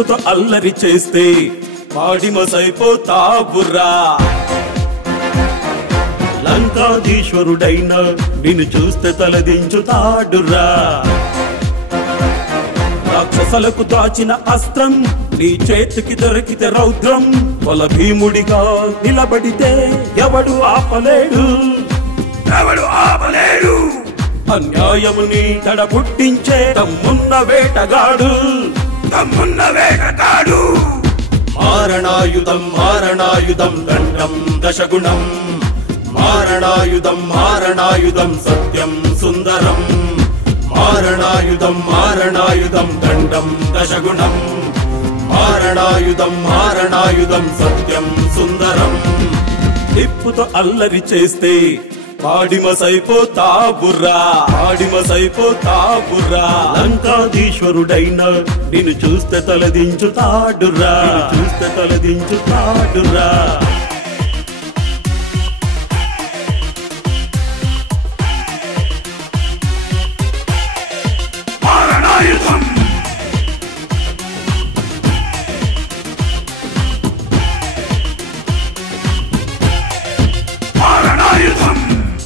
నిప్పుతో అల్లరి చేస్తే పాడిమసైపోతావురా లంకాధీశ్వరుడైన నిన్ను చూస్తే తలదించుతాడురా రాక్షసులకు దాచిన అస్త్రం నీ చేతికి దొరికితే రౌద్రం కొల భీముడిగా నిలబడితే ఎవడు ఆపలేడు అన్యాయముని తడ పుట్టించే తమ్మున్న వేటగాడు మారణాయుధం మారణాయుధం దండం దశగుణం మారణాయుధం సత్యం సుందరం మారణాయుధం దండం దశగుణం మారణాయుధం సత్యం సుందరం నిప్పుతో అల్లరి చేస్తే పాడిమసైపోతావురా లంకాధీశ్వరుడైన నిన్ను చూస్తే తలదించుతాడురా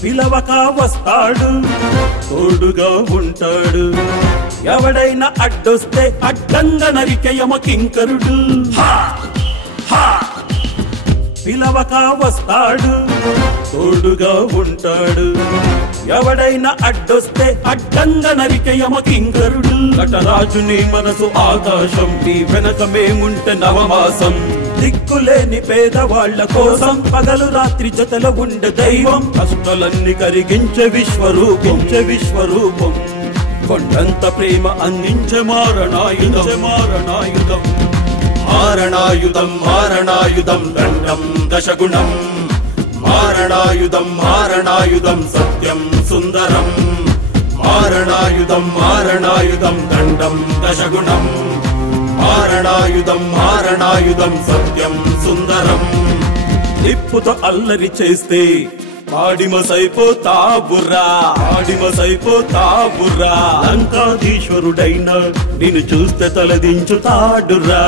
పిలవక వస్తాడు తోడుగా ఉంటాడు ఎవడైనా అడ్డొస్తే అడ్డంగా నరికేయమ కింకరుడు పిలవక వస్తాడు తోడుగా ఉంటాడు ఎవడైనా అడ్డొస్తే అడ్డంగా నరికేయమ కింకరుడు నటరాజుని మనసు ఆకాశం నీ వెనక మేముంటే నవమాసం దిక్కులేని పేదవాళ్ల కోసం పగలు రాత్రి జతల ఉండే దైవం కష్టాలన్నీ కరిగించే విశ్వరూపం కొండంత ప్రేమ అందించే మారణాయుధం దండం దశగుణం మారణాయుధం సత్యం సుందరం మారణాయుధం దండం దశగుణం మారణాయుధం సత్యం సుందరం నిప్పుతో అల్లరి చేస్తే పాడిమసైపోతావురా లంకాధీశ్వరుడైన నిన్ను చూస్తే తలదించుతాడురా